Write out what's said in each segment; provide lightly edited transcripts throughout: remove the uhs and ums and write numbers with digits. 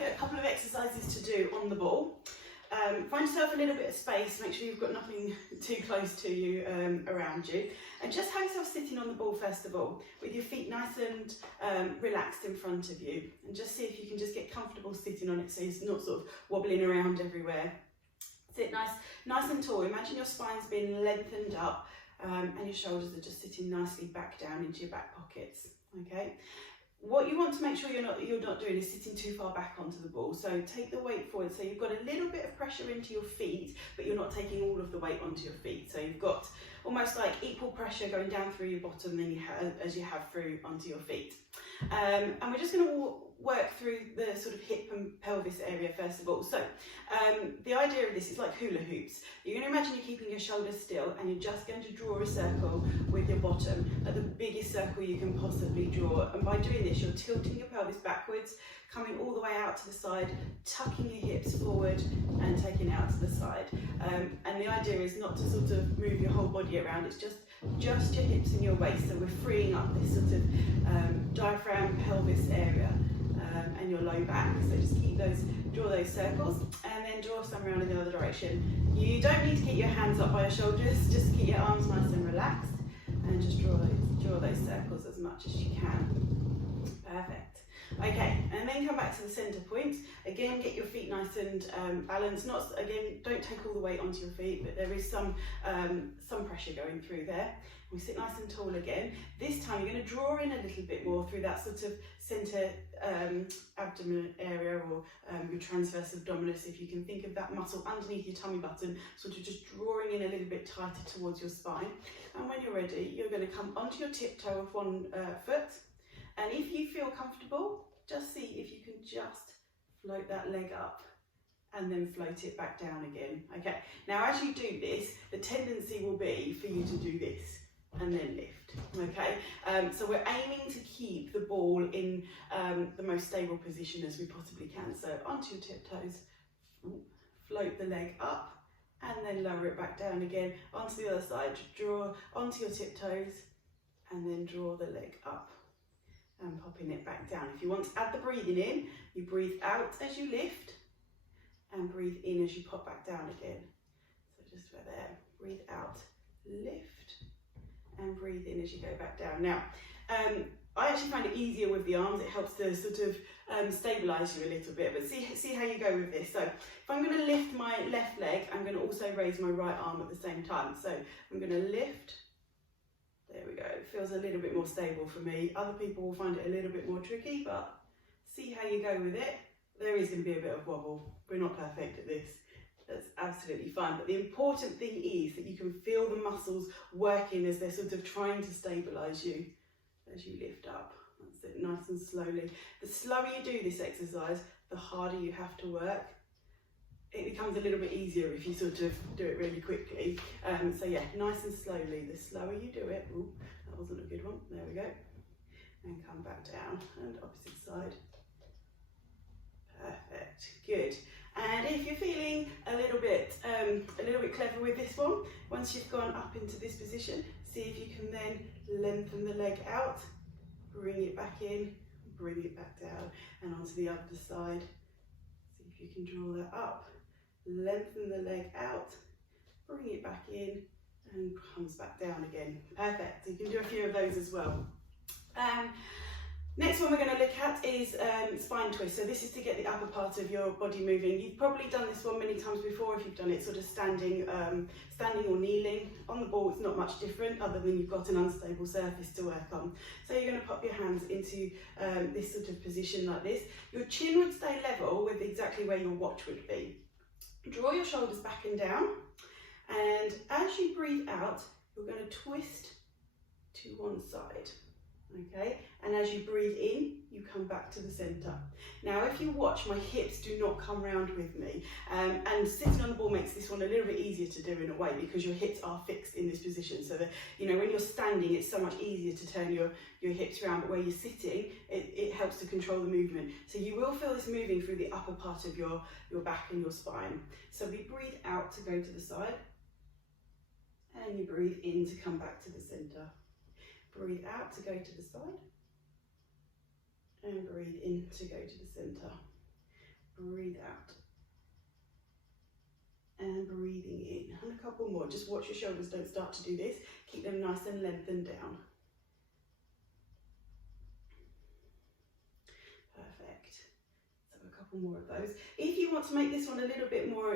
look at a couple of exercises to do on the ball. Find yourself a little bit of space, make sure you've got nothing too close to you around you, and just have yourself sitting on the ball first of all, with your feet nice and relaxed in front of you, and just see if you can just get comfortable sitting on it so you're not sort of wobbling around everywhere. Sit nice and tall. Imagine your spine's been lengthened up and your shoulders are just sitting nicely back down into your back pockets. Okay. What you want to make sure you're not doing is sitting too far back onto the ball. So take the weight forward. So you've got a little bit of pressure into your feet, but you're not taking all of the weight onto your feet. So you've got almost like equal pressure going down through your bottom than as you have through onto your feet. And we're just going to work through the sort of hip and pelvis area first of all. So the idea of this is like hula hoops. You're going to imagine you're keeping your shoulders still and you're just going to draw a circle with your bottom at the biggest circle you can possibly draw. And by doing this, you're tilting your pelvis backwards, coming all the way out to the side, tucking your hips forward and taking it out to the side. And the idea is not to sort of move your whole body around, it's just your hips and your waist. So we're freeing up this sort of diaphragm, pelvis area and your low back. So just draw those circles and then draw some around in the other direction. You don't need to keep your hands up by your shoulders, just keep your arms nice and relaxed and just draw those circles as much as you can. Perfect. Okay, and then come back to the centre point. Again, get your feet nice and balanced. Don't take all the weight onto your feet, but there is some pressure going through there. We sit nice and tall again. This time you're going to draw in a little bit more through that sort of centre abdomen area, or your transverse abdominis, if you can think of that muscle underneath your tummy button, sort of just drawing in a little bit tighter towards your spine. And when you're ready, you're going to come onto your tiptoe of one foot. And if you feel comfortable, just see if you can just float that leg up and then float it back down again. Okay, now as you do this, the tendency will be for you to do this and then lift. Okay, so we're aiming to keep the ball in the most stable position as we possibly can. So onto your tiptoes, float the leg up and then lower it back down again. Onto the other side, draw onto your tiptoes and then draw the leg up and popping it back down. If you want to add the breathing in, you breathe out as you lift and breathe in as you pop back down again. So just right there, breathe out, lift and breathe in as you go back down. Now, I actually find it easier with the arms. It helps to sort of stabilise you a little bit, but see how you go with this. So if I'm going to lift my left leg, I'm going to also raise my right arm at the same time. So I'm going to lift. There we go, it feels a little bit more stable for me. Other people will find it a little bit more tricky, but see how you go with it. There is going to be a bit of wobble. We're not perfect at this. That's absolutely fine. But the important thing is that you can feel the muscles working as they're sort of trying to stabilise you as you lift up. That's it, nice and slowly. The slower you do this exercise, the harder you have to work. It becomes a little bit easier if you sort of do it really quickly. So yeah, nice and slowly. The slower you do it, ooh, that wasn't a good one. There we go. And come back down and opposite side. Perfect, good. And if you're feeling a little bit clever with this one, once you've gone up into this position, see if you can then lengthen the leg out, bring it back in, bring it back down, and onto the other side. See if you can draw that up. Lengthen the leg out, bring it back in and comes back down again. Perfect, you can do a few of those as well. Next one we're going to look at is spine twist. So this is to get the upper part of your body moving. You've probably done this one many times before if you've done it sort of standing or kneeling. On the ball it's not much different other than you've got an unstable surface to work on. So you're going to pop your hands into this sort of position like this. Your chin would stay level with exactly where your watch would be. Draw your shoulders back and down, and as you breathe out, you're going to twist to one side, okay? And as you breathe in, you come back to the centre. Now, if you watch, my hips do not come round with me, and sitting on the ball makes this one a little bit easier to do in a way because your hips are fixed in this position, so that, you know, when you're standing, it's so much easier to turn your hips around, but where you're sitting, it helps to control the movement. So you will feel this moving through the upper part of your back and your spine. So we breathe out to go to the side, and you breathe in to come back to the centre. Breathe out to go to the side, and breathe in to go to the centre. breathe out. And breathing in. And a couple more. Just watch your shoulders don't start to do this. Keep them nice and lengthened down. Perfect. So a couple more of those. If you want to make this one a little bit more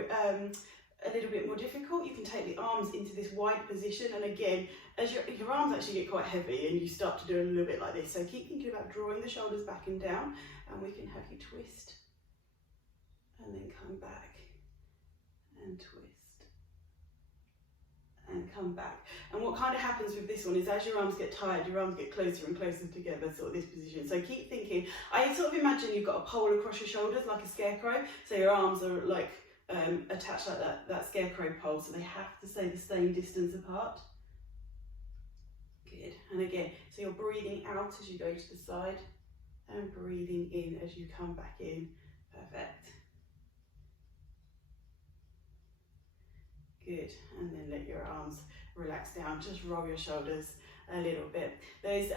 difficult, you can take the arms into this wide position, and again, as your arms actually get quite heavy and you start to do a little bit like this, so keep thinking about drawing the shoulders back and down, and we can have you twist and then come back and twist and come back. And what kind of happens with this one is as your arms get tired, your arms get closer and closer together, sort of this position. So keep thinking, I sort of imagine you've got a pole across your shoulders like a scarecrow, so your arms are like attached like that scarecrow pole, so they have to stay the same distance apart. Good. And again, so you're breathing out as you go to the side and breathing in as you come back in. Perfect. Good. And then let your arms relax down. Just roll your shoulders a little bit. There's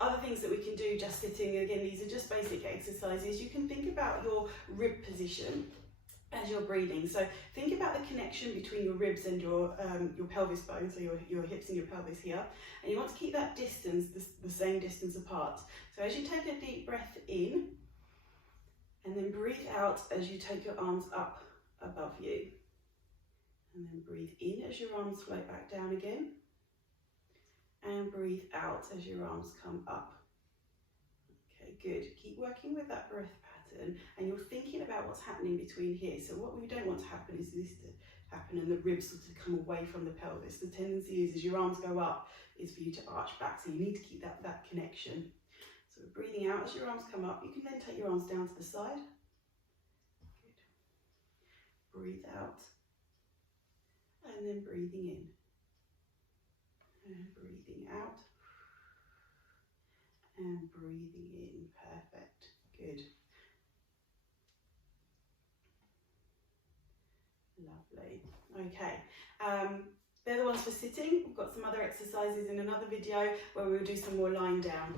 other things that we can do just sitting. Again, these are just basic exercises. You can think about your rib position as you're breathing. So think about the connection between your ribs and your pelvis bone, so your hips and your pelvis here. And you want to keep that distance, the same distance apart. So as you take a deep breath in, and then breathe out as you take your arms up above you. And then breathe in as your arms float back down again. And breathe out as your arms come up. Okay, good. Keep working with that breath pattern, and you're thinking about what's happening between here. So what we don't want to happen is this to happen and the ribs sort of come away from the pelvis. The tendency is as your arms go up is for you to arch back, so you need to keep that connection. So we're breathing out as your arms come up. You can then take your arms down to the side. Good. Breathe out. And then breathing in. And breathing out. And breathing in. Perfect. Good. Lovely. Okay. They're the ones for sitting. We've got some other exercises in another video where we'll do some more lying down.